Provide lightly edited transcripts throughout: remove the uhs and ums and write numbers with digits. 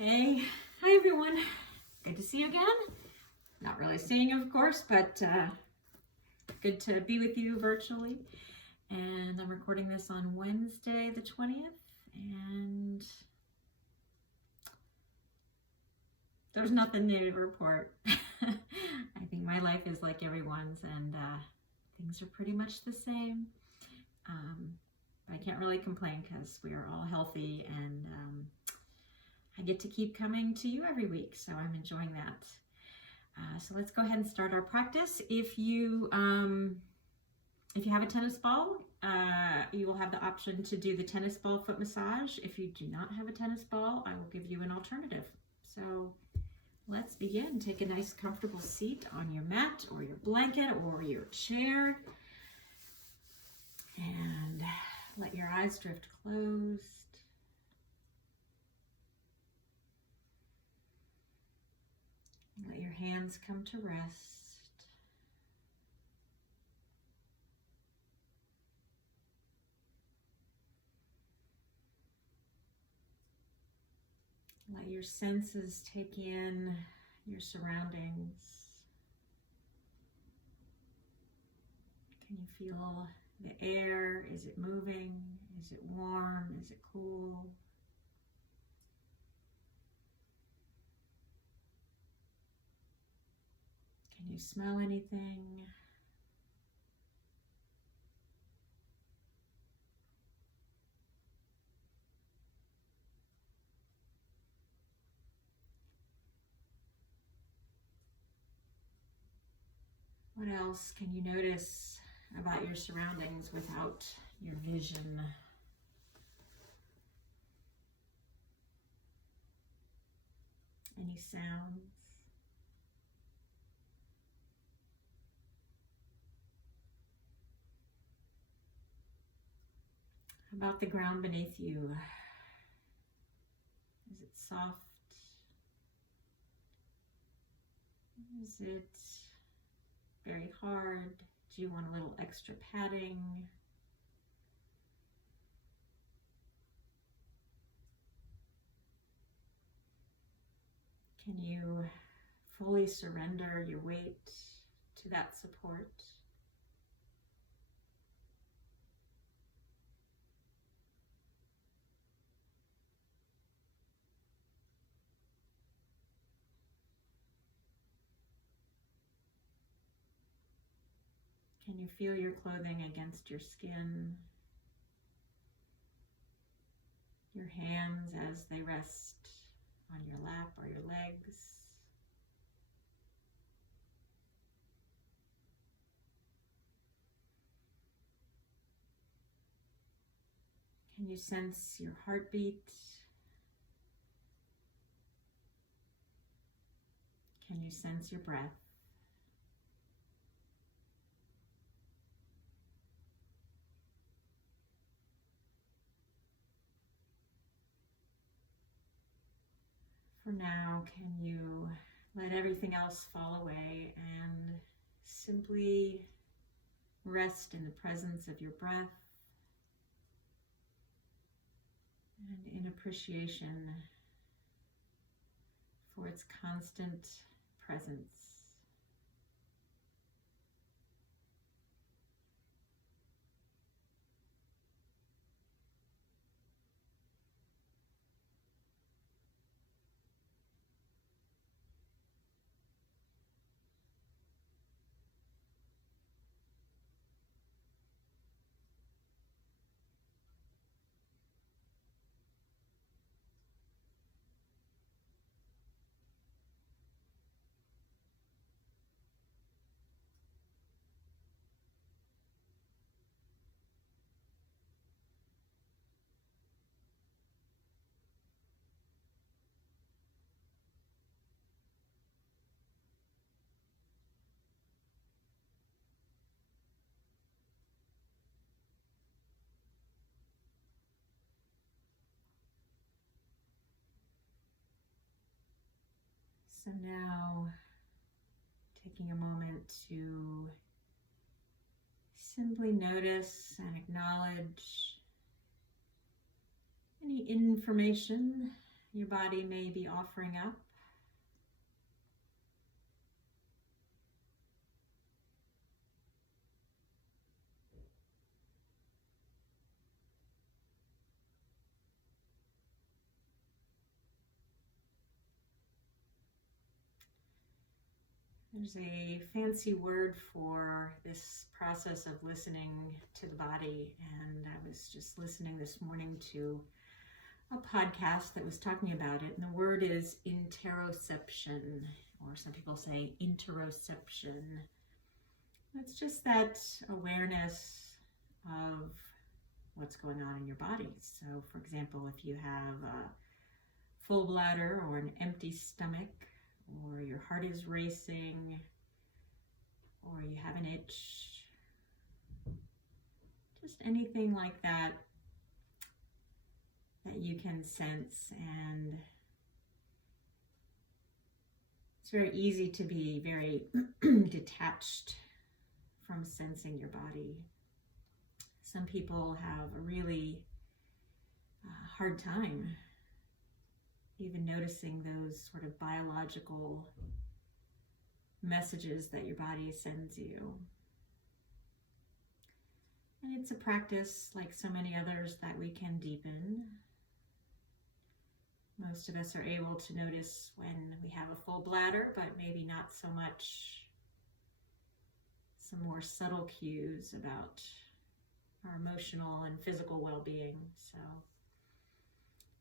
Hey, hi everyone. Good to see you again. Not really seeing you, of course, but good to be with you virtually. And I'm recording this on Wednesday, the 20th, and there's nothing new to report. I think my life is like everyone's, and things are pretty much the same. I can't really complain because we are all healthy, and I get to keep coming to you every week, so I'm enjoying that. So let's go ahead and start our practice. If you have a tennis ball, you will have the option to do the tennis ball foot massage. If you do not have a tennis ball, I will give you an alternative. So let's begin. Take a nice comfortable seat on your mat or your blanket or your chair. And let your eyes drift closed. Let your hands come to rest. Let your senses take in your surroundings. Can you feel the air? Is it moving? Is it warm? Is it cool? Can you smell anything? What else can you notice about your surroundings without your vision? Any sounds? How about the ground beneath you? Is it soft? Is it very hard? Do you want a little extra padding? Can you fully surrender your weight to that support? Can you feel your clothing against your skin? Your hands as they rest on your lap or your legs? Can you sense your heartbeat? Can you sense your breath? For now, can you let everything else fall away and simply rest in the presence of your breath and in appreciation for its constant presence? So now, taking a moment to simply notice and acknowledge any information your body may be offering up. There's a fancy word for this process of listening to the body, and I was just listening this morning to a podcast that was talking about it, and the word is interoception, or some people say interoception. It's just that awareness of what's going on in your body. So, for example, if you have a full bladder or an empty stomach, or your heart is racing, or you have an itch, just anything like that that you can sense. And it's very easy to be very detached from sensing your body. Some people have a really hard time even noticing those sort of biological messages that your body sends you. And it's a practice, like so many others, that we can deepen. Most of us are able to notice when we have a full bladder, but maybe not so much some more subtle cues about our emotional and physical well-being. So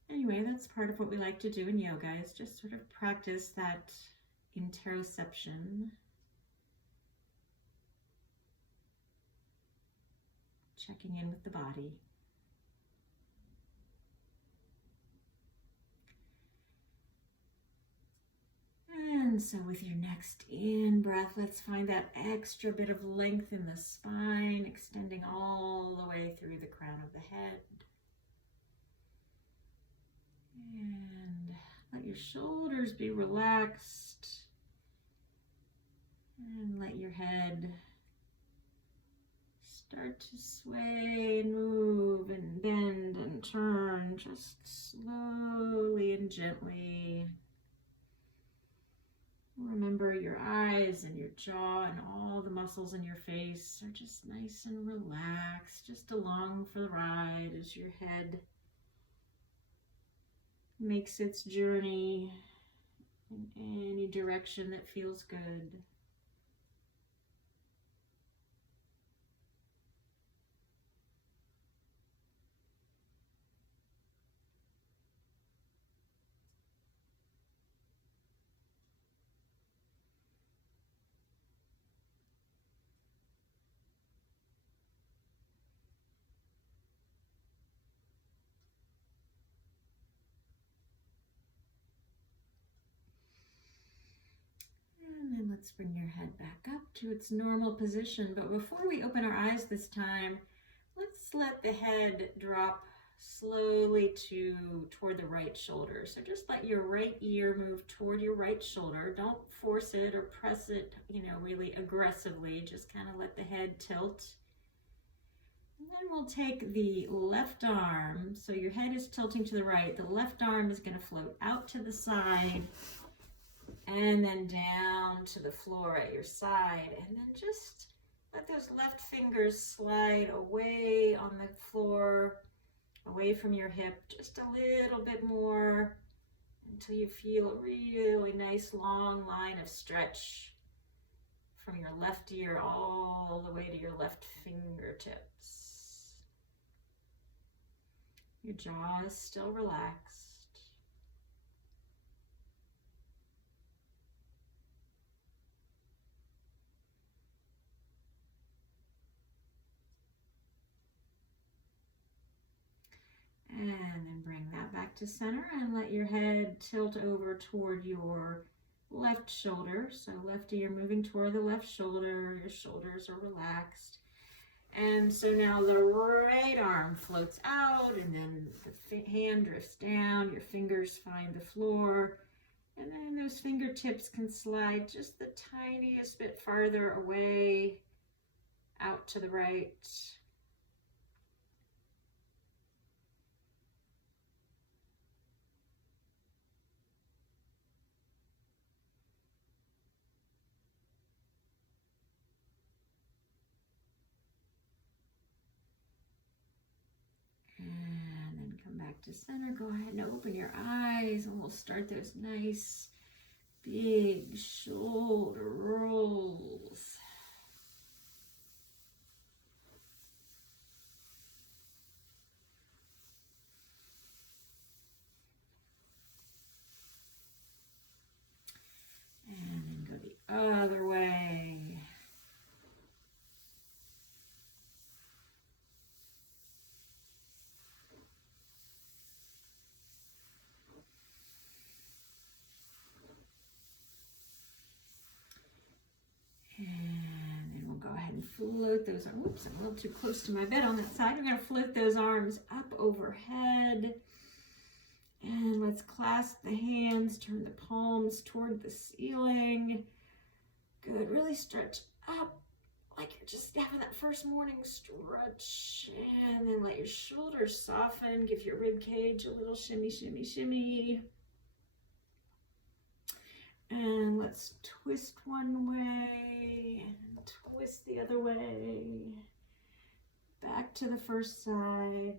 anyway, that's part of what we like to do in yoga, is just sort of practice that interoception. Checking in with the body. And so with your next in-breath, let's find that extra bit of length in the spine, extending all the way through the crown of the head. And let your shoulders be relaxed. And let your head start to sway and move and bend and turn just slowly and gently. Remember, your eyes and your jaw and all the muscles in your face are just nice and relaxed, just along for the ride as your head makes its journey in any direction that feels good. And then let's bring your head back up to its normal position. But before we open our eyes this time, let's let the head drop slowly toward the right shoulder. So just let your right ear move toward your right shoulder. Don't force it or press it, really aggressively. Just kind of let the head tilt. And then we'll take the left arm. So your head is tilting to the right. The left arm is going to float out to the side and then down to the floor at your side. And then just let those left fingers slide away on the floor, away from your hip, just a little bit more until you feel a really nice long line of stretch from your left ear all the way to your left fingertips. Your jaw is still relaxed. And then bring that back to center and let your head tilt over toward your left shoulder. So left ear moving toward the left shoulder, your shoulders are relaxed. And so now the right arm floats out, and then the hand drifts down, your fingers find the floor, and then those fingertips can slide just the tiniest bit farther away out to the right. come back to center. Go ahead and open your eyes, and we'll start those nice big shoulder rolls. And then go the other way. And then we'll go ahead and float those arms. Whoops, I'm a little too close to my bed on that side. We're going to float those arms up overhead. And let's clasp the hands, turn the palms toward the ceiling. Good, really stretch up like you're just having that first morning stretch. And then let your shoulders soften. Give your rib cage a little shimmy, shimmy, shimmy. And let's twist one way and twist the other way. Back to the first side,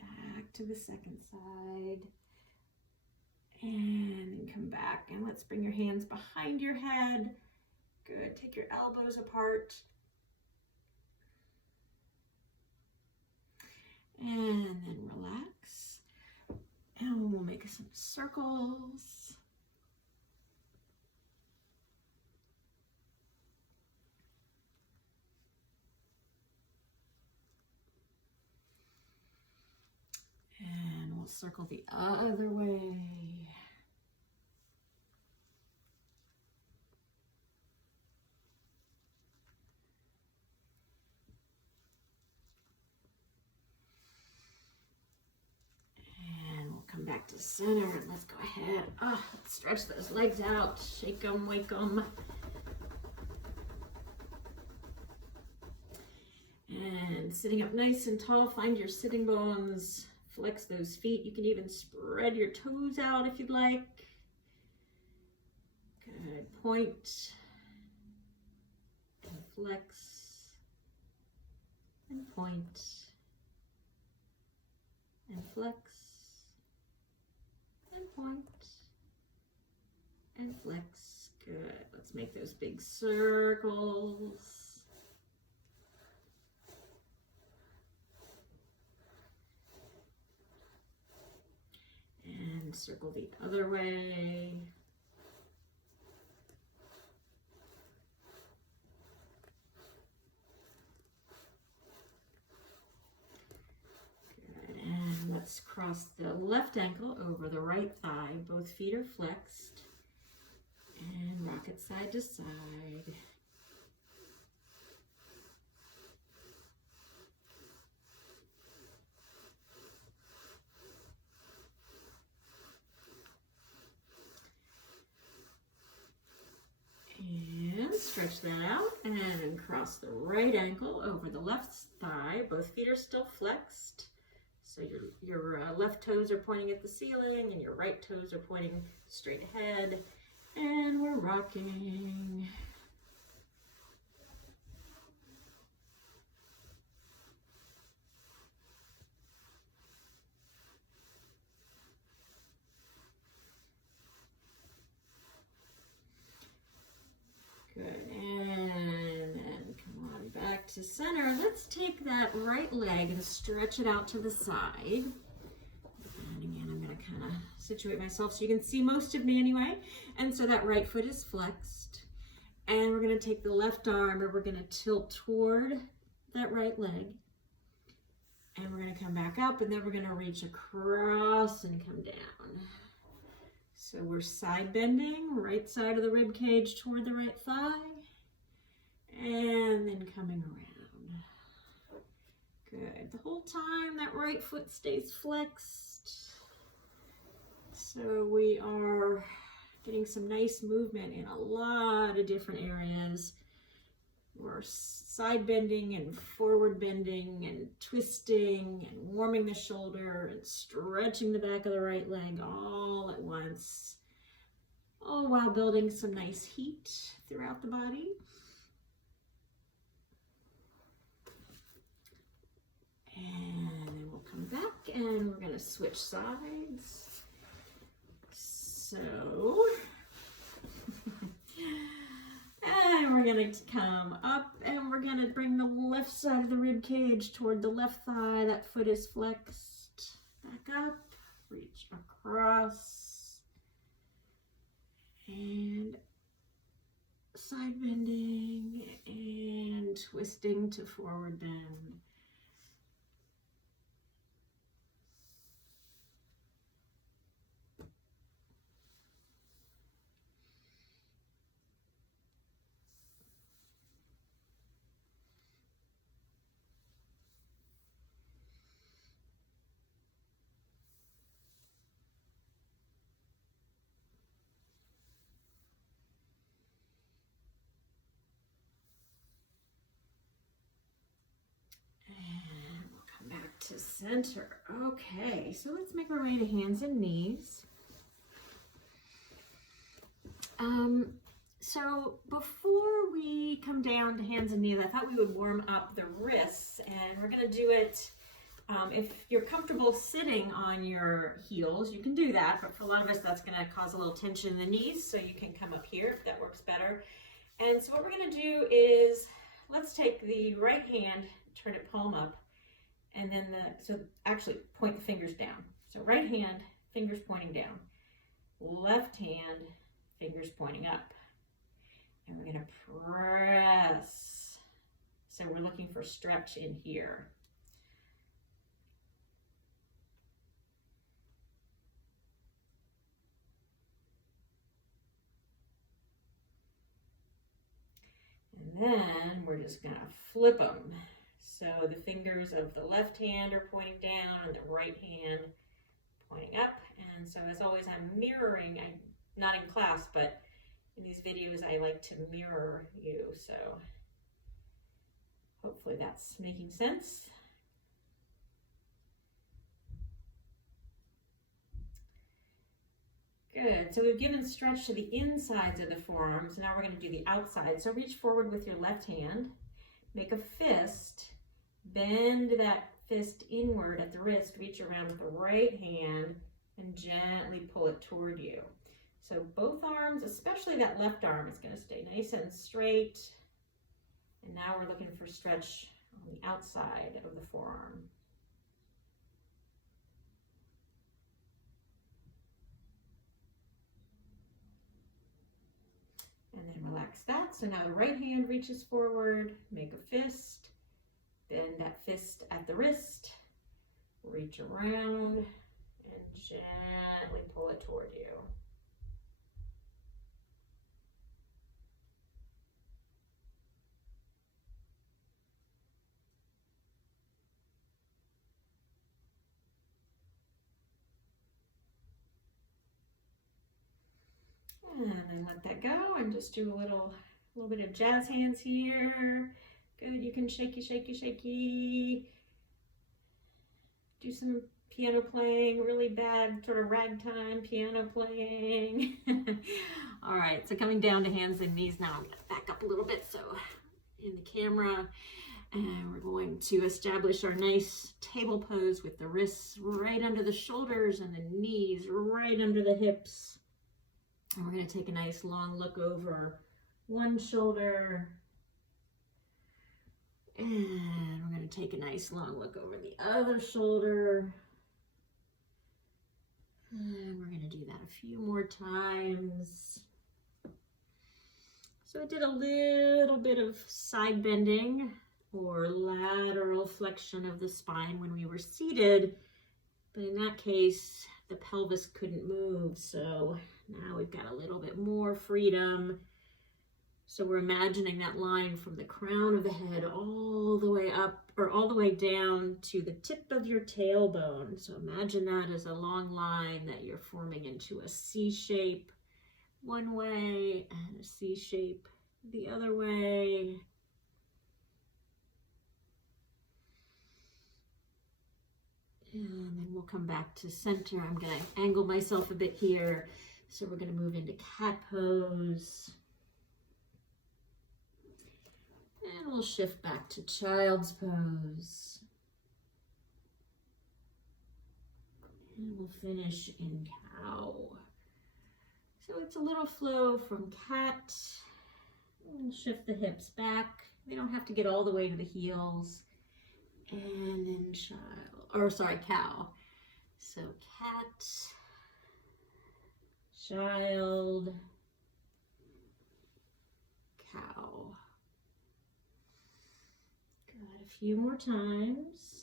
back to the second side. And then come back and let's bring your hands behind your head. Good, take your elbows apart. And then relax. And we'll make some circles. And we'll circle the other way. And we'll come back to center and let's go ahead. Let's stretch those legs out. Shake them, wake them. And sitting up nice and tall, find your sitting bones. Flex those feet. You can even spread your toes out if you'd like. Good. Point and flex and point and flex and point and flex. Good. Let's make those big circles. And circle the other way. Good. And let's cross the left ankle over the right thigh. Both feet are flexed. And rock it side to side. And stretch that out and cross the right ankle over the left thigh. Both feet are still flexed. So your left toes are pointing at the ceiling and your right toes are pointing straight ahead. And we're rocking. Good, and then come on back to center. Let's take that right leg and stretch it out to the side. And again, I'm gonna kind of situate myself so you can see most of me anyway. And so that right foot is flexed. And we're gonna take the left arm and we're gonna tilt toward that right leg. And we're gonna come back up and then we're gonna reach across and come down. So we're side bending, right side of the rib cage toward the right thigh, and then coming around. Good. The whole time that right foot stays flexed. So we are getting some nice movement in a lot of different areas. We're side bending and forward bending and twisting and warming the shoulder and stretching the back of the right leg all at once, all while building some nice heat throughout the body. And then we'll come back and we're gonna switch sides. So, and we're gonna come up and we're gonna bring the left side of the rib cage toward the left thigh. That foot is flexed. Back up, reach across, and side bending and twisting to forward bend. To center. Okay, so let's make our way to hands and knees. So before we come down to hands and knees, I thought we would warm up the wrists, and we're going to do it. If you're comfortable sitting on your heels, you can do that, but for a lot of us that's going to cause a little tension in the knees, so you can come up here if that works better. And so what we're going to do is, let's take the right hand, turn it palm up, and then so actually point the fingers down. So right hand, fingers pointing down. Left hand, fingers pointing up. And we're gonna press. So we're looking for stretch in here. And then we're just gonna flip them. So the fingers of the left hand are pointing down and the right hand pointing up. And so as always, I'm mirroring. I'm not in class, but in these videos, I like to mirror you. So hopefully that's making sense. Good. So we've given stretch to the insides of the forearms. Now we're going to do the outside. So reach forward with your left hand. Make a fist. Bend that fist inward at the wrist, reach around with the right hand and gently pull it toward you. So both arms, especially that left arm, is going to stay nice and straight. And now we're looking for stretch on the outside of the forearm. And then relax that. So now the right hand reaches forward, make a fist. Bend that fist at the wrist, reach around, and gently pull it toward you. And then let that go and just do a little bit of jazz hands here. Good, you can shaky, shaky, shaky. Do some piano playing, really bad sort of ragtime piano playing. All right, so coming down to hands and knees now. I'm gonna back up a little bit so in the camera. And we're going to establish our nice table pose with the wrists right under the shoulders and the knees right under the hips. And we're gonna take a nice long look over one shoulder. And we're going to take a nice long look over the other shoulder. And we're going to do that a few more times. So I did a little bit of side bending or lateral flexion of the spine when we were seated. But in that case, the pelvis couldn't move. So now we've got a little bit more freedom. So we're imagining that line from the crown of the head all the way up or all the way down to the tip of your tailbone. So imagine that as a long line that you're forming into a C shape one way and a C shape the other way. And then we'll come back to center. I'm going to angle myself a bit here. So we're going to move into cat pose. And we'll shift back to child's pose. And we'll finish in cow. So it's a little flow from cat. We'll shift the hips back. They don't have to get all the way to the heels. And then cow. So cat, child, cow. Got a few more times.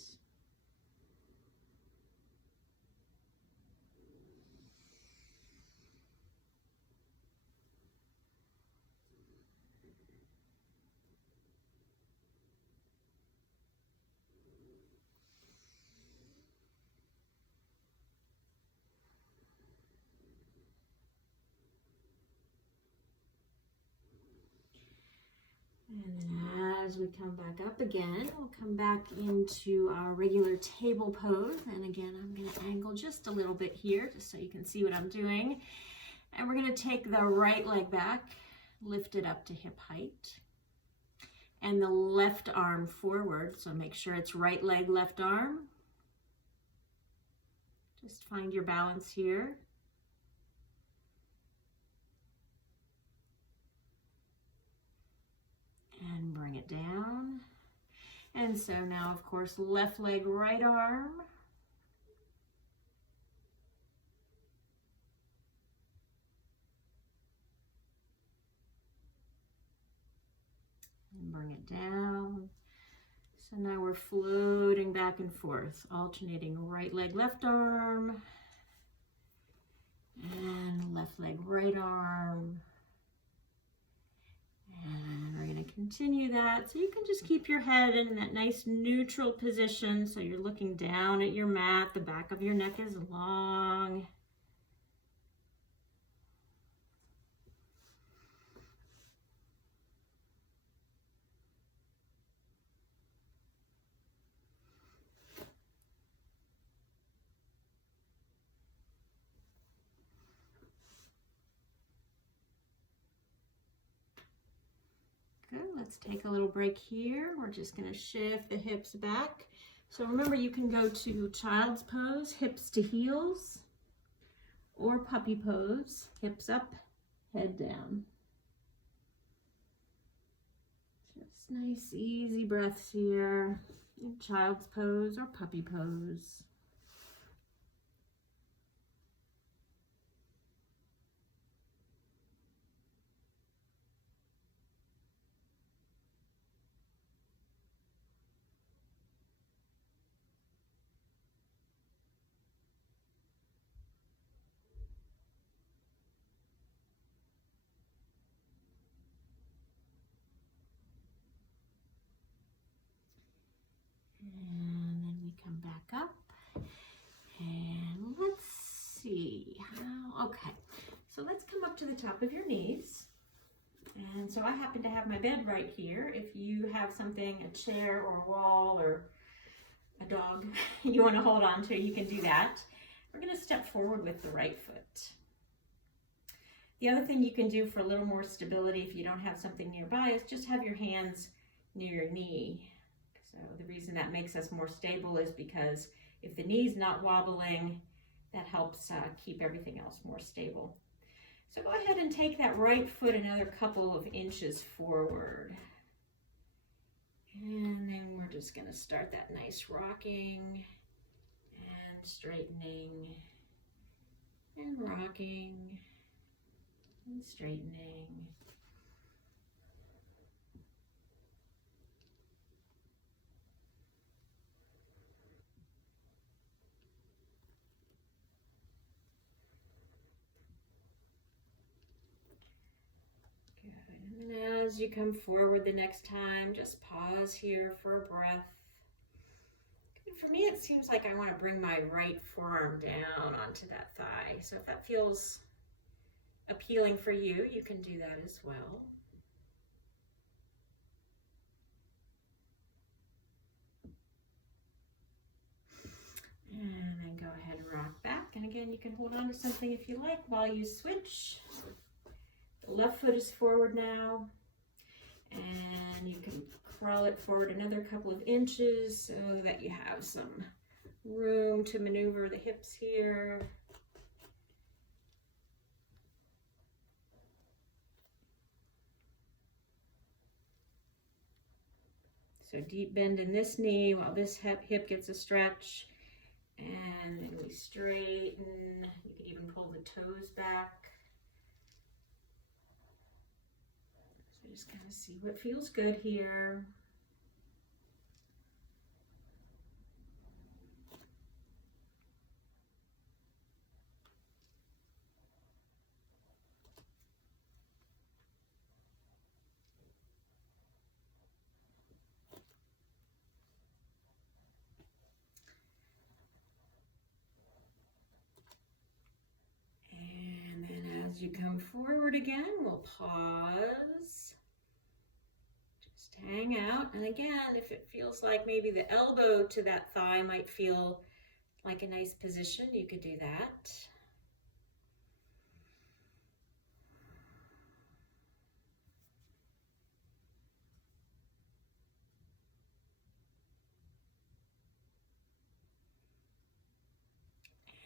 And then as we come back up again, we'll come back into our regular table pose. And again, I'm going to angle just a little bit here, just so you can see what I'm doing. And we're going to take the right leg back, lift it up to hip height, and the left arm forward. So make sure it's right leg, left arm. Just find your balance here. And bring it down. And so now, of course, left leg, right arm. And bring it down. So now we're floating back and forth, alternating right leg, left arm. And left leg, right arm. And we're going to continue that. So you can just keep your head in that nice neutral position. So you're looking down at your mat. The back of your neck is long. Good, let's take a little break here. We're just gonna shift the hips back. So remember, you can go to child's pose, hips to heels, or puppy pose, hips up, head down. Just nice, easy breaths here in child's pose or puppy pose. And then we come back up, and let's see how, okay. So let's come up to the top of your knees. And so I happen to have my bed right here. If you have something, a chair or a wall or a dog you want to hold on to, you can do that. We're going to step forward with the right foot. The other thing you can do for a little more stability if you don't have something nearby is just have your hands near your knee. So the reason that makes us more stable is because if the knee's not wobbling, that helps keep everything else more stable. So go ahead and take that right foot another couple of inches forward. And then we're just going to start that nice rocking and straightening and rocking and straightening. Good. And as you come forward the next time, just pause here for a breath. Good. For me, it seems like I want to bring my right forearm down onto that thigh. So if that feels appealing for you, you can do that as well. And then go ahead and rock back. And again, you can hold on to something if you like while you switch. The left foot is forward now. And you can crawl it forward another couple of inches so that you have some room to maneuver the hips here. So deep bend in this knee while this hip gets a stretch. And then we straighten. You could even pull the toes back. So just kind of see what feels good here. As you come forward again, we'll pause, just hang out. And again, if it feels like maybe the elbow to that thigh might feel like a nice position, you could do that.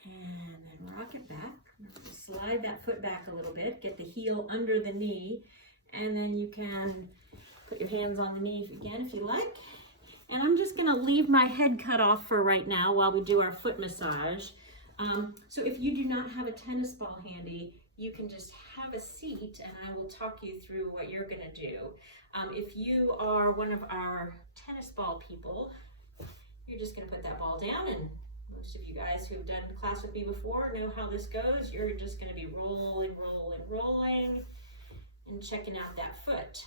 And then rock it back. Slide that foot back a little bit, get the heel under the knee, and then you can put your hands on the knee again if you like. And I'm just gonna leave my head cut off for right now while we do our foot massage. So if you do not have a tennis ball handy, you can just have a seat and I will talk you through what you're gonna do. If you are one of our tennis ball people, you're just gonna put that ball down, and most of you guys who've done class with me before know how this goes. You're just going to be rolling, rolling, rolling, and checking out that foot.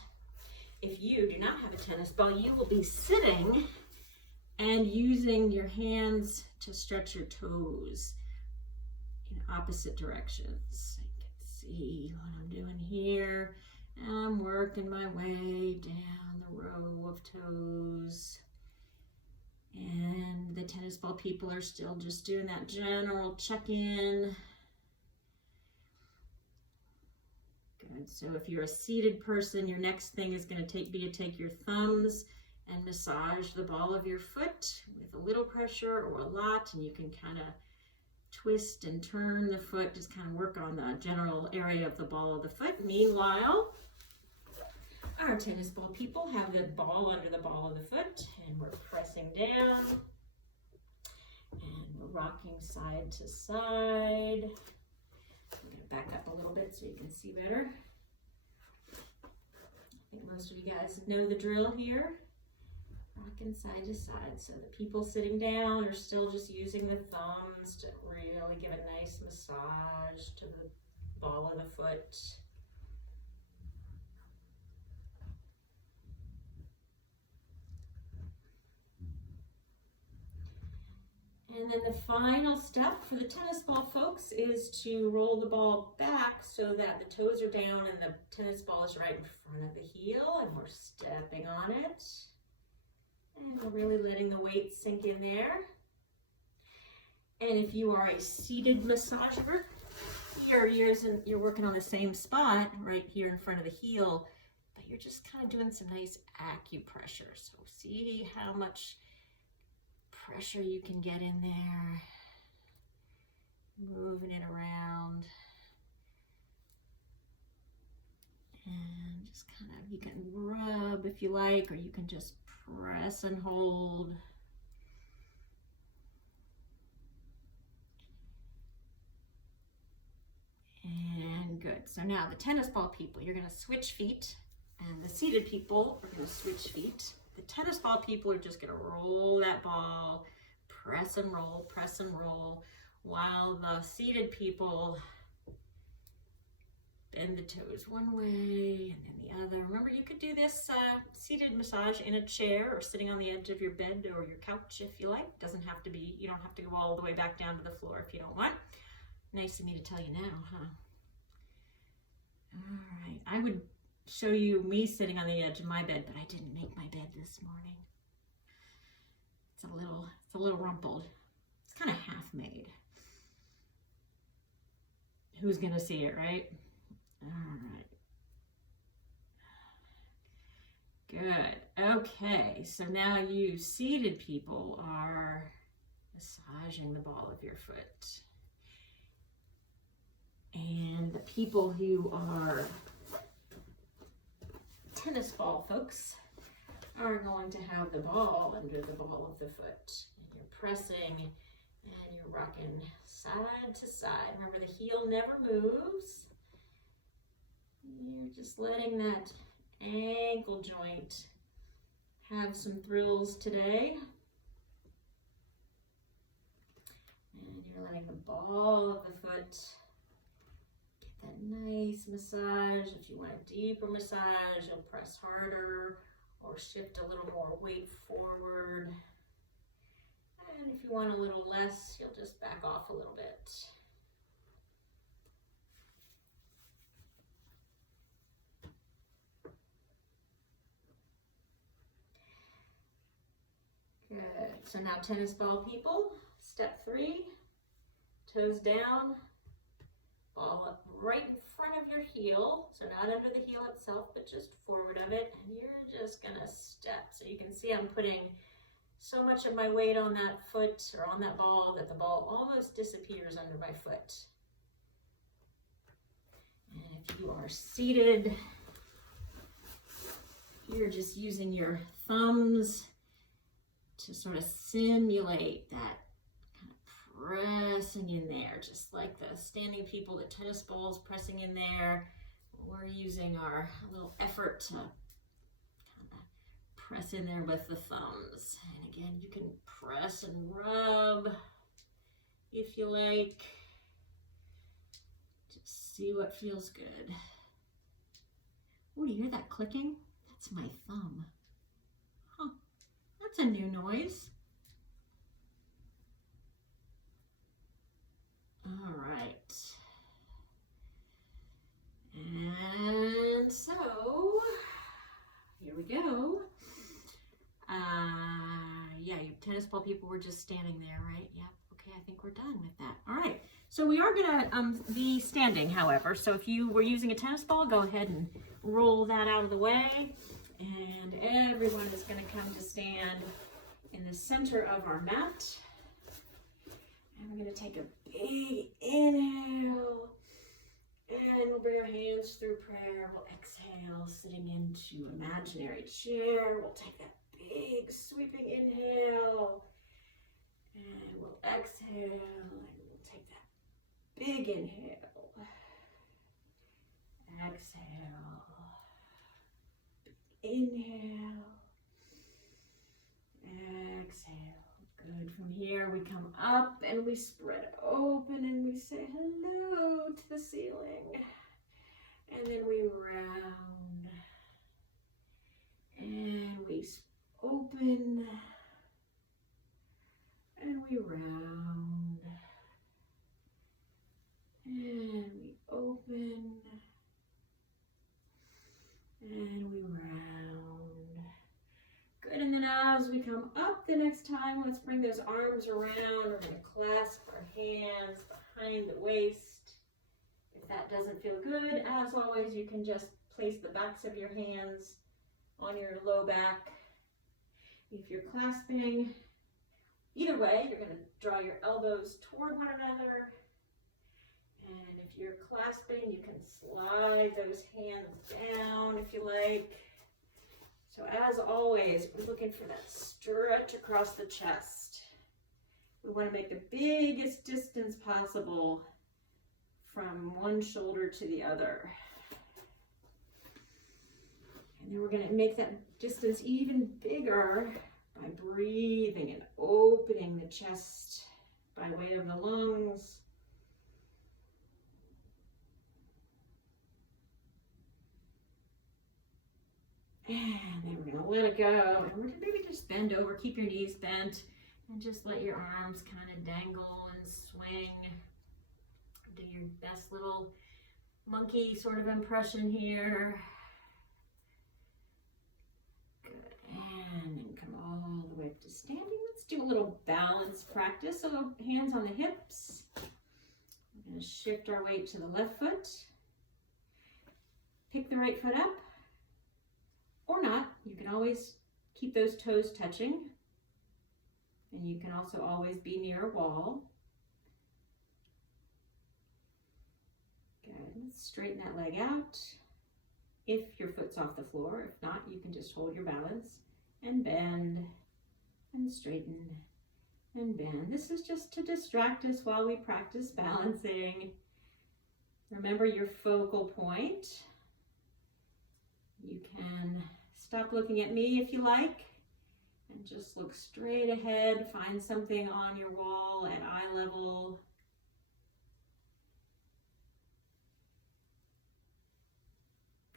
If you do not have a tennis ball, you will be sitting and using your hands to stretch your toes in opposite directions. You can see what I'm doing here. I'm working my way down the row of toes. And the tennis ball people are still just doing that general check-in. Good. So if you're a seated person, your next thing is going to be to take your thumbs and massage the ball of your foot with a little pressure or a lot, and you can kind of twist and turn the foot, just kind of work on the general area of the ball of the foot. Meanwhile, our tennis ball people have the ball under the ball of the foot, and we're pressing down, and we're rocking side to side. I'm going to back up a little bit so you can see better. I think most of you guys know the drill here. Rocking side to side. So the people sitting down are still just using the thumbs to really give a nice massage to the ball of the foot. And then the final step for the tennis ball folks is to roll the ball back so that the toes are down and the tennis ball is right in front of the heel, and we're stepping on it. And we're really letting the weight sink in there. And if you are a seated massager, you're working on the same spot right here in front of the heel, but you're just kind of doing some nice acupressure. So see how much pressure you can get in there, moving it around, and just kind of, you can rub if you like, or you can just press and hold. And good. So now the tennis ball people, you're going to switch feet, and the seated people are going to switch feet. The tennis ball people are just going to roll that ball, press and roll, while the seated people bend the toes one way and then the other. Remember, you could do this seated massage in a chair or sitting on the edge of your bed or your couch if you like. Doesn't have to be, you don't have to go all the way back down to the floor if you don't want. Nice of me to tell you now, huh? All right, I would show you me sitting on the edge of my bed, but I didn't make my bed this morning. It's a little rumpled. It's kind of half made. Who's gonna see it, right? All right. Good. Okay, so now you seated people are massaging the ball of your foot. And the people who are tennis ball folks are going to have the ball under the ball of the foot. And you're pressing and you're rocking side to side. Remember, the heel never moves. You're just letting that ankle joint have some thrills today. And you're letting the ball of the foot get that nice massage. If you want a deeper massage, you'll press harder or shift a little more weight forward. And if you want a little less, you'll just back off a little bit. Good. So now tennis ball people, step 3, toes down, ball up right in front of your heel. So not under the heel itself, but just forward of it. And you're just gonna step. So you can see I'm putting so much of my weight on that foot or on that ball that the ball almost disappears under my foot. And if you are seated, you're just using your thumbs to sort of simulate that kind of pressing in there, just like the standing people, the tennis balls pressing in there. We're using our little effort to kind of press in there with the thumbs. And again, you can press and rub if you like. Just see what feels good. Oh, do you hear that clicking? That's my thumb. Huh. That's a new noise. All right. And so, here we go. Yeah, you tennis ball people were just standing there, right? Yep. Okay, I think we're done with that. All right. So we are gonna be standing, however. So if you were using a tennis ball, go ahead and roll that out of the way. And everyone is gonna come to stand in the center of our mat. And we're gonna take a big inhale. And we'll bring our hands through prayer. We'll exhale, sitting into imaginary chair. We'll take that big sweeping inhale. And we'll exhale, and we'll take that big inhale. Exhale. Inhale. Exhale. Good. From here, we come up and we spread open and we say hello to the ceiling. And then we round. And we open. And we round. And we open. And we round. Good, and then as we come up the next time, let's bring those arms around. We're going to clasp our hands behind the waist. If that doesn't feel good, as always, you can just place the backs of your hands on your low back. If you're clasping, either way, you're going to draw your elbows toward one another. And if you're clasping, you can slide those hands down if you like. So as always, we're looking for that stretch across the chest. We want to make the biggest distance possible from one shoulder to the other. And then we're going to make that distance even bigger by breathing and opening the chest by way of the lungs. And then we're going to let it go. And we're going to maybe just bend over, keep your knees bent, and just let your arms kind of dangle and swing. Do your best little monkey sort of impression here. Good. And then come all the way up to standing. Let's do a little balance practice. So hands on the hips. We're going to shift our weight to the left foot. Pick the right foot up. Or not, you can always keep those toes touching. And you can also always be near a wall. Good. Let's straighten that leg out if your foot's off the floor. If not, you can just hold your balance and bend and straighten and bend. This is just to distract us while we practice balancing. Remember your focal point. You can stop looking at me if you like and just look straight ahead. Find something on your wall at eye level.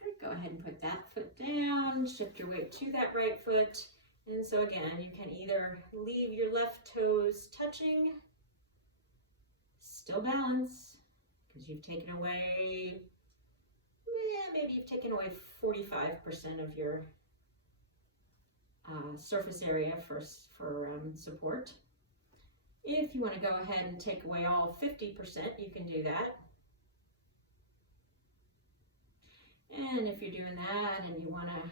Good. Go ahead and put that foot down. Shift your weight to that right foot. And so again, you can either leave your left toes touching, still balance, because you've taken away, maybe you've taken away 45% of your surface area for support. If you want to go ahead and take away all 50%, you can do that. And if you're doing that and you want to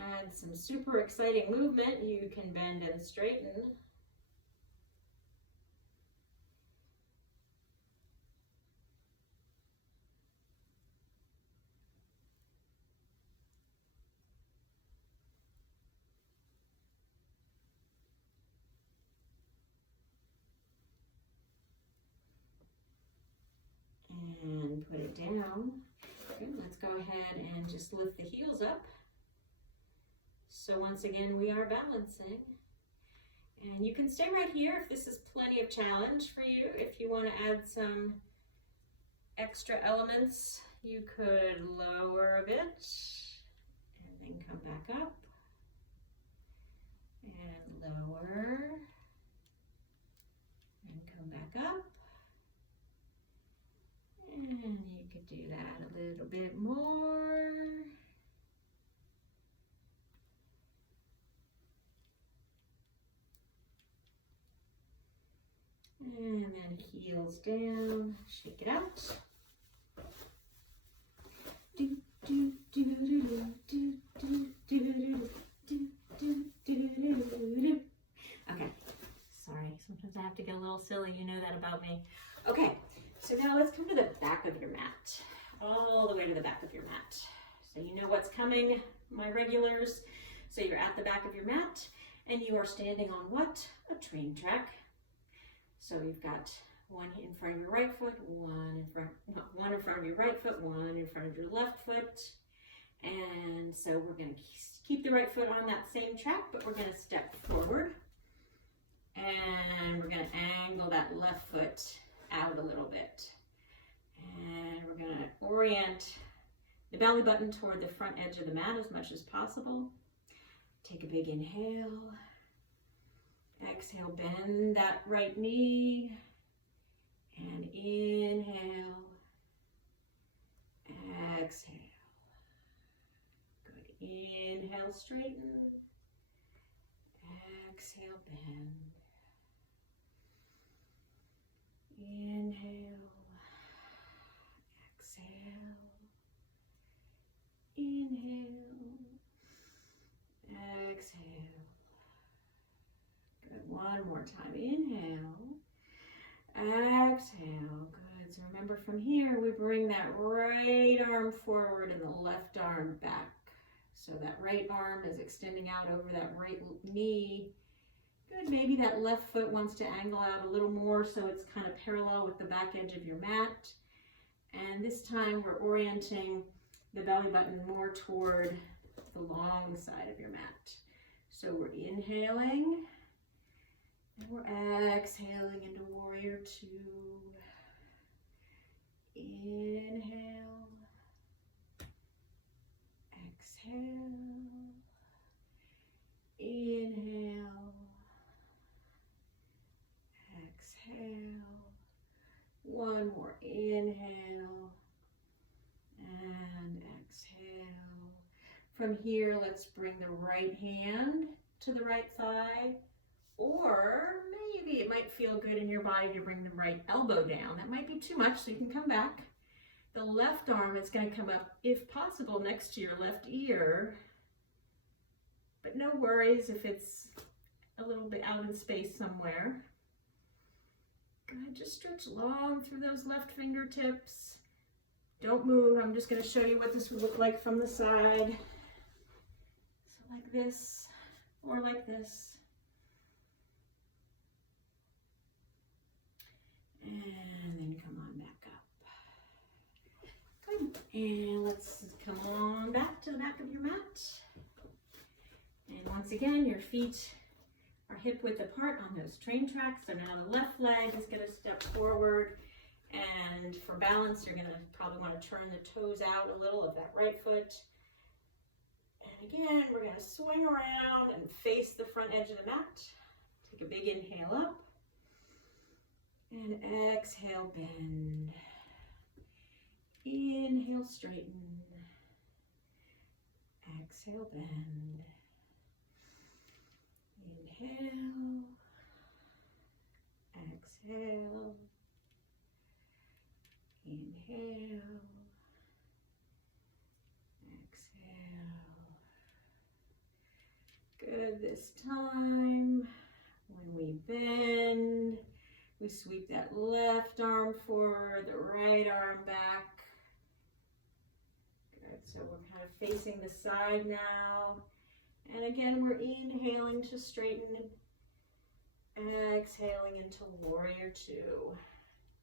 add some super exciting movement, you can bend and straighten. And put it down. Good. Let's go ahead and just lift the heels up. So once again, we are balancing. And you can stay right here if this is plenty of challenge for you. If you want to add some extra elements, you could lower a bit and then come back up and lower and come back up. And you could do that a little bit more. And then heels down, shake it out. Okay, sorry, sometimes I have to get a little silly, you know that about me. Okay, so now let's come to the back of your mat, all the way to the back of your mat. So you know what's coming, my regulars. So you're at the back of your mat and you are standing on what? A train track. So you've got one in front of your right foot, one in front of your right foot, one in front of your left foot. And so we're going to keep the right foot on that same track, but we're going to step forward. And we're going to angle that left foot out a little bit. And we're going to orient the belly button toward the front edge of the mat as much as possible. Take a big inhale. Exhale, bend that right knee. And inhale. Exhale. Good. Inhale, straighten. Exhale, bend. Inhale. Exhale. Inhale. Exhale. Good. One more time. Inhale. Exhale. Good. So remember, from here, we bring that right arm forward and the left arm back. So that right arm is extending out over that right knee. Good. Maybe that left foot wants to angle out a little more so it's kind of parallel with the back edge of your mat. And this time we're orienting the belly button more toward the long side of your mat. So we're inhaling and we're exhaling into warrior two. Inhale. Exhale. Inhale. Exhale. One more inhale and exhale. From here, let's bring the right hand to the right thigh, or maybe it might feel good in your body to bring the right elbow down. That might be too much, so you can come back. The left arm is going to come up, if possible, next to your left ear. But no worries if it's a little bit out in space somewhere. Good, just stretch long through those left fingertips. Don't move, I'm just gonna show you what this would look like from the side. So like this, or like this. And then come on back up. Good, and let's come on back to the back of your mat. And once again, your feet are hip width apart on those train tracks. So now the left leg is gonna step forward. And for balance, you're gonna probably wanna turn the toes out a little of that right foot. And again, we're gonna swing around and face the front edge of the mat. Take a big inhale up. And exhale, bend. Inhale, straighten. Exhale, bend. Inhale. Exhale. Inhale. Exhale. Good this time. When we bend, we sweep that left arm forward, the right arm back. Good, so we're kind of facing the side now. And again, we're inhaling to straighten, exhaling into warrior two.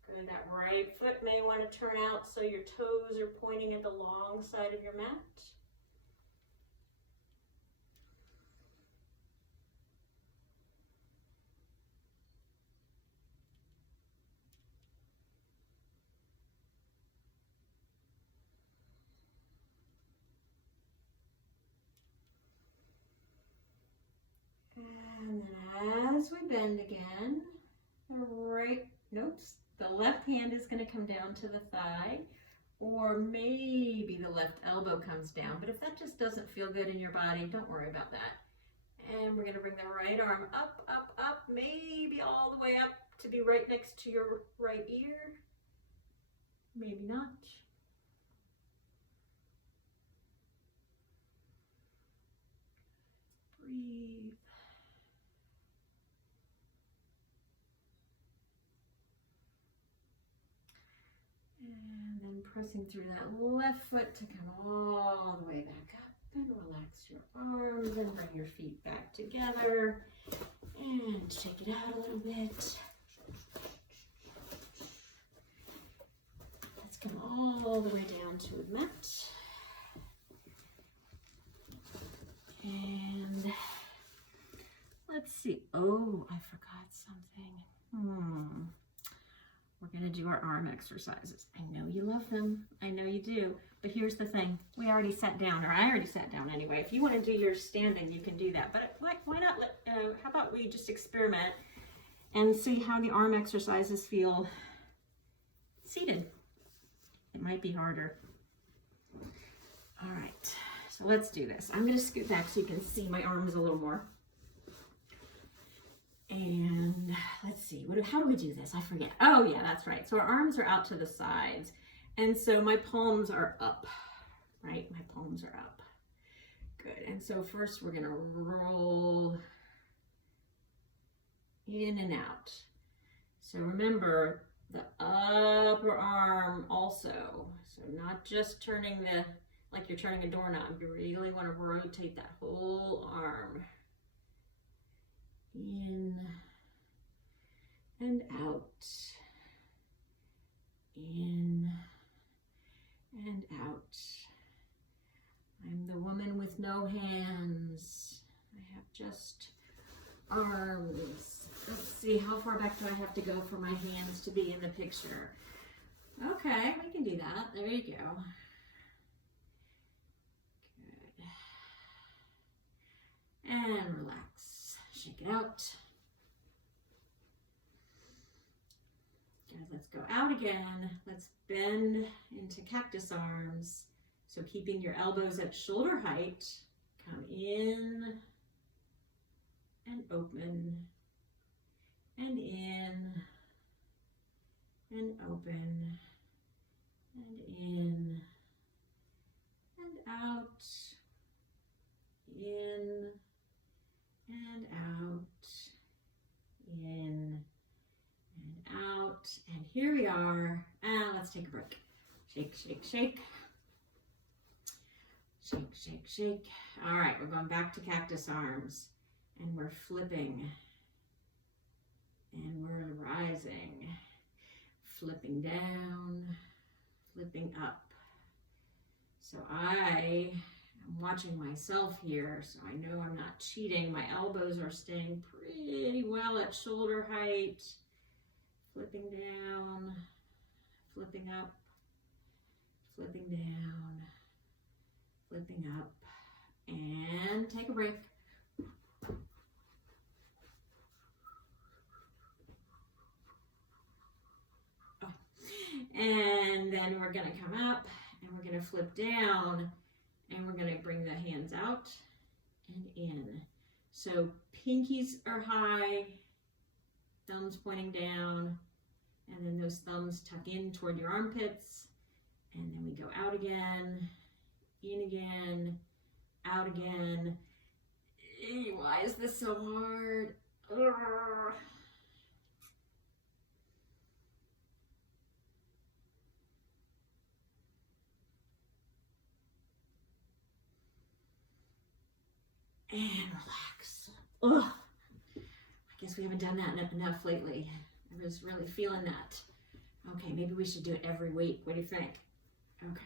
Good, that right foot may want to turn out so your toes are pointing at the long side of your mat. And then as we bend again, the left hand is going to come down to the thigh, or maybe the left elbow comes down. But if that just doesn't feel good in your body, don't worry about that. And we're going to bring the right arm up, up, up, maybe all the way up to be right next to your right ear. Maybe not. Breathe. And then pressing through that left foot to come all the way back up, and relax your arms and bring your feet back together and shake it out a little bit. Let's come all the way down to the mat. And let's see. Oh, I forgot something. We're going to do our arm exercises. I know you love them. I know you do. But here's the thing. We already sat down, or I already sat down anyway. If you want to do yours standing, you can do that. But why not how about we just experiment and see how the arm exercises feel seated. It might be harder. All right. So let's do this. I'm going to scoot back so you can see my arms a little more. And let's see, how do we do this? I forget. Oh yeah, that's right. So our arms are out to the sides. And so my palms are up, right? My palms are up. Good. And so first we're going to roll in and out. So remember the upper arm also. So not just turning like you're turning a doorknob. You really want to rotate that whole arm. In and out, in and out. I'm the woman with no hands. I have just arms. Let's see, how far back do I have to go for my hands to be in the picture? Okay, we can do that. There you go. Good. And relax. Shake it out. Good, let's go out again. Let's bend into cactus arms. So keeping your elbows at shoulder height, come in and open, and in and open, and in and out, in and out, take a break. Shake, shake, shake. Shake, shake, shake. All right, we're going back to cactus arms. And we're flipping. And we're rising. Flipping down. Flipping up. So I am watching myself here, so I know I'm not cheating. My elbows are staying pretty well at shoulder height. Flipping down. Flipping up. Flipping down. Flipping up, and take a break. Oh. And then we're going to come up, and we're going to flip down, and we're going to bring the hands out and in. So pinkies are high, thumbs pointing down, and then those thumbs tuck in toward your armpits, and then we go out again. In again, out again. Why is this so hard? Ugh. And relax. Ugh. I guess we haven't done that enough lately. I was really feeling that. Okay, maybe we should do it every week. What do you think? Okay.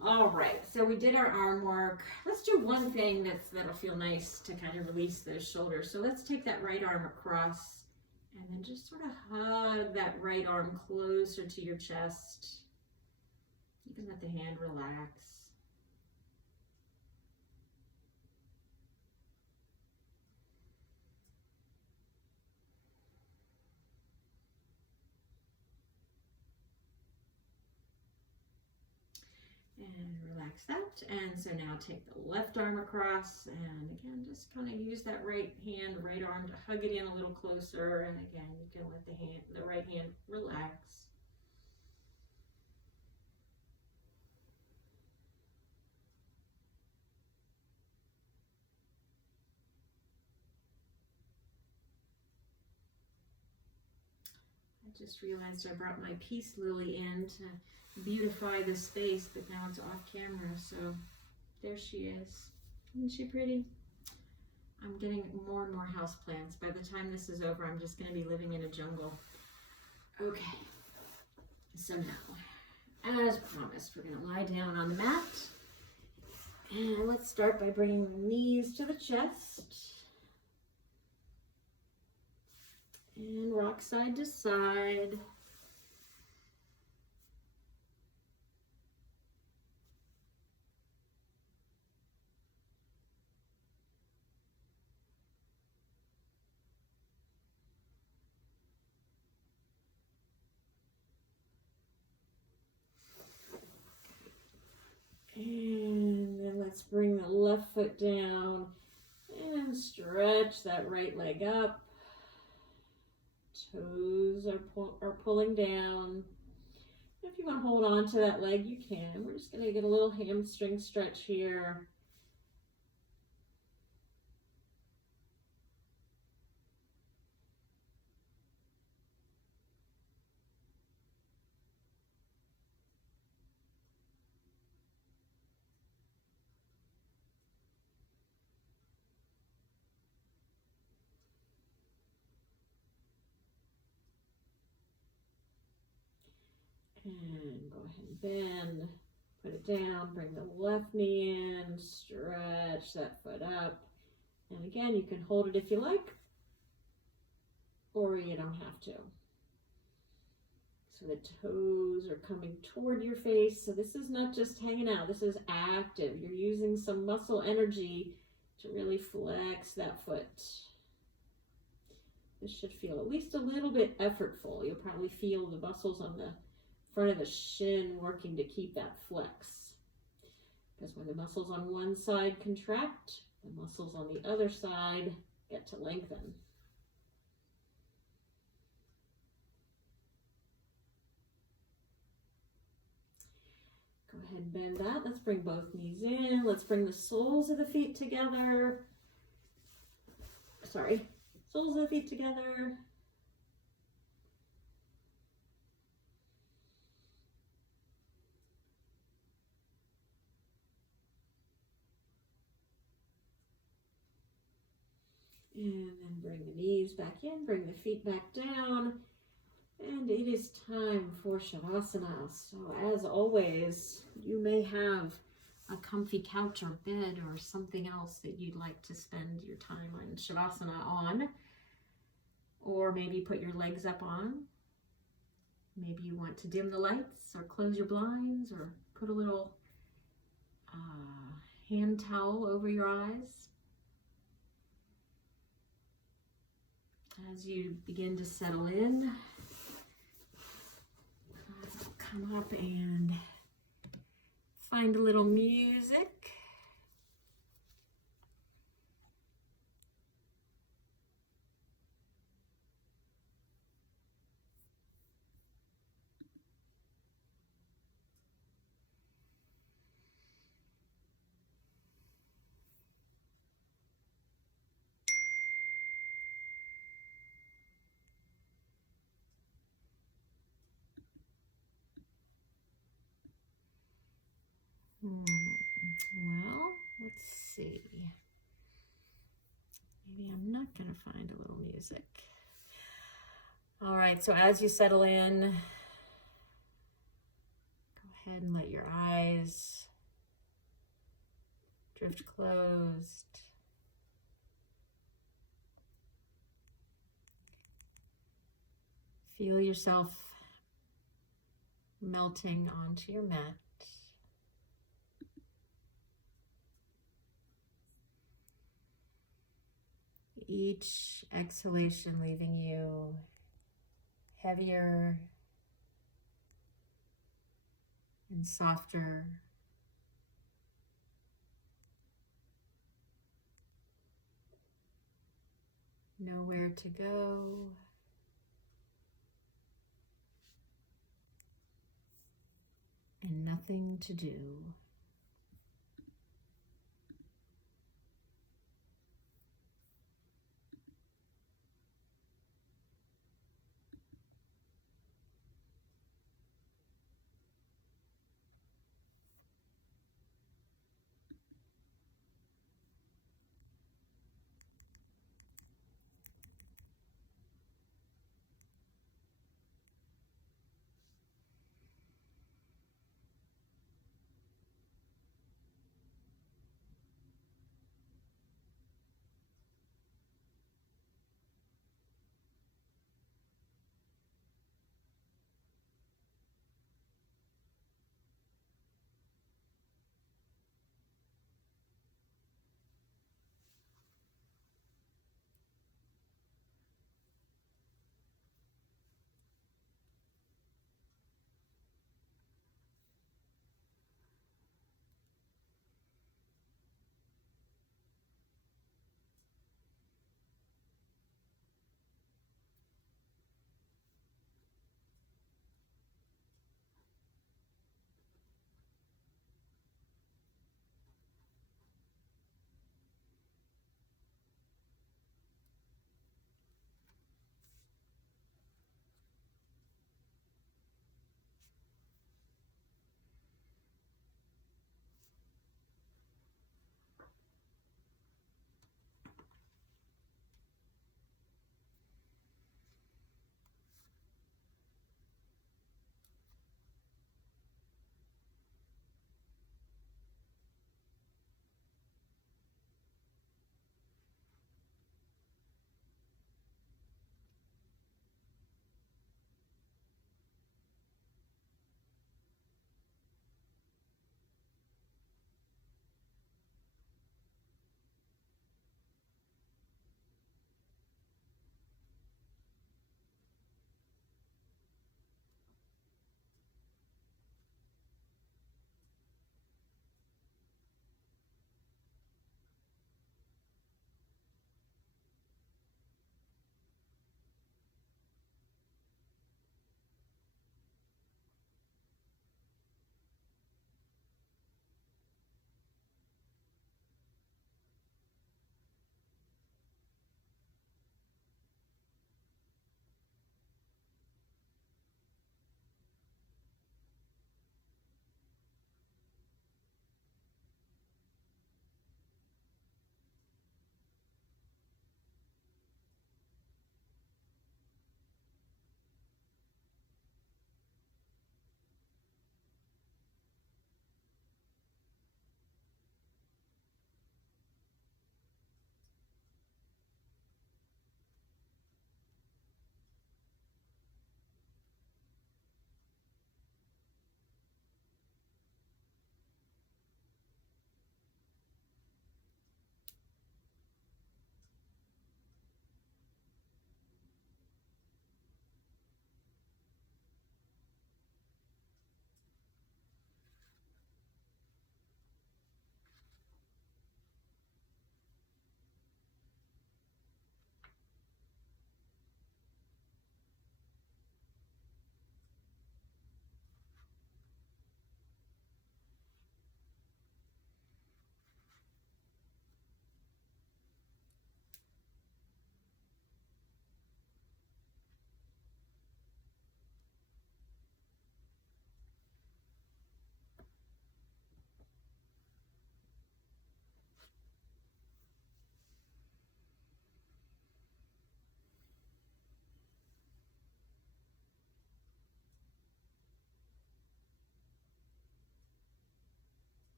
All right, so we did our arm work. Let's do one thing that'll feel nice to kind of release those shoulders. So let's take that right arm across and then just sort of hug that right arm closer to your chest. You can let the hand relax. And relax that. And so now take the left arm across, and again, just kind of use that right arm to hug it in a little closer. And again, you can let the right hand relax. I just realized I brought my peace lily in to beautify the space, but now it's off camera, so there she is. Isn't she pretty? I'm getting more and more houseplants. By the time this is over, I'm just going to be living in a jungle. Okay, so now, as promised, we're going to lie down on the mat. And let's start by bringing the knees to the chest. And rock side to side. And then let's bring the left foot down and stretch that right leg up. Toes are pulling down. If you want to hold on to that leg, you can. We're just going to get a little hamstring stretch here. And go ahead and bend, put it down, bring the left knee in, stretch that foot up. And again, you can hold it if you like, or you don't have to. So the toes are coming toward your face. So this is not just hanging out, this is active. You're using some muscle energy to really flex that foot. This should feel at least a little bit effortful. You'll probably feel the muscles on the front of the shin working to keep that flex. Because when the muscles on one side contract, the muscles on the other side get to lengthen. Go ahead and bend that. Let's bring both knees in. Let's bring the soles of the feet together. Soles of the feet together. And then bring the knees back in, bring the feet back down. And it is time for Shavasana. So as always, you may have a comfy couch or bed or something else that you'd like to spend your time on Shavasana on. Or maybe put your legs up on. Maybe you want to dim the lights or close your blinds or put a little hand towel over your eyes. As you begin to settle in, come up and find a little music. Well, let's see. Maybe I'm not going to find a little music. All right, so as you settle in, go ahead and let your eyes drift closed. Feel yourself melting onto your mat. Each exhalation leaving you heavier and softer. Nowhere to go. And nothing to do.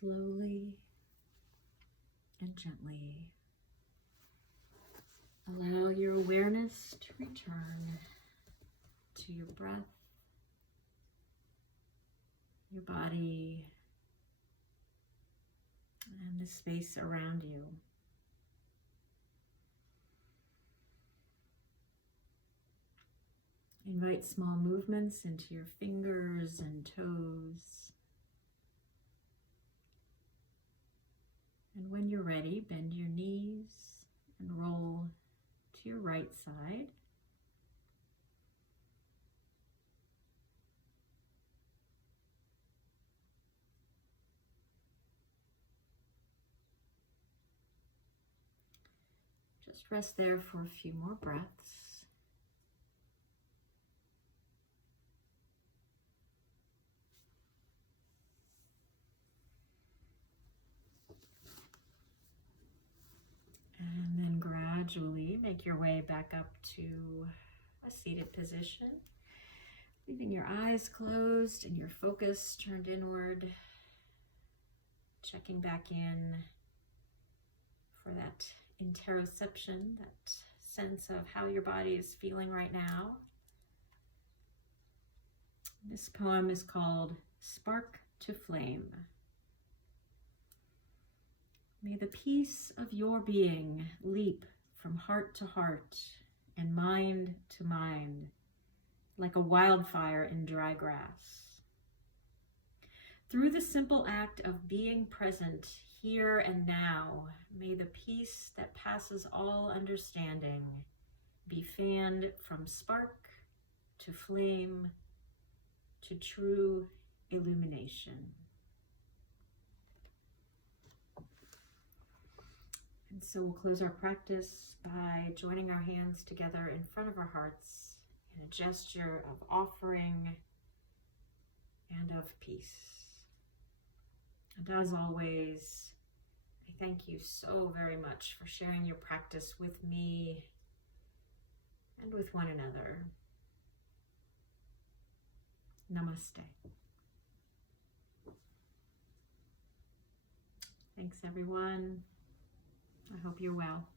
Slowly and gently allow your awareness to return to your breath, your body, and the space around you. Invite small movements into your fingers and toes. And when you're ready, bend your knees and roll to your right side. Just rest there for a few more breaths. And then gradually make your way back up to a seated position, leaving your eyes closed and your focus turned inward, checking back in for that interoception, that sense of how your body is feeling right now. This poem is called Spark to Flame. May the peace of your being leap from heart to heart and mind to mind, like a wildfire in dry grass. Through the simple act of being present here and now, may the peace that passes all understanding be fanned from spark to flame to true illumination. And so we'll close our practice by joining our hands together in front of our hearts in a gesture of offering and of peace. And as always, I thank you so very much for sharing your practice with me and with one another. Namaste. Thanks, everyone. I hope you're well.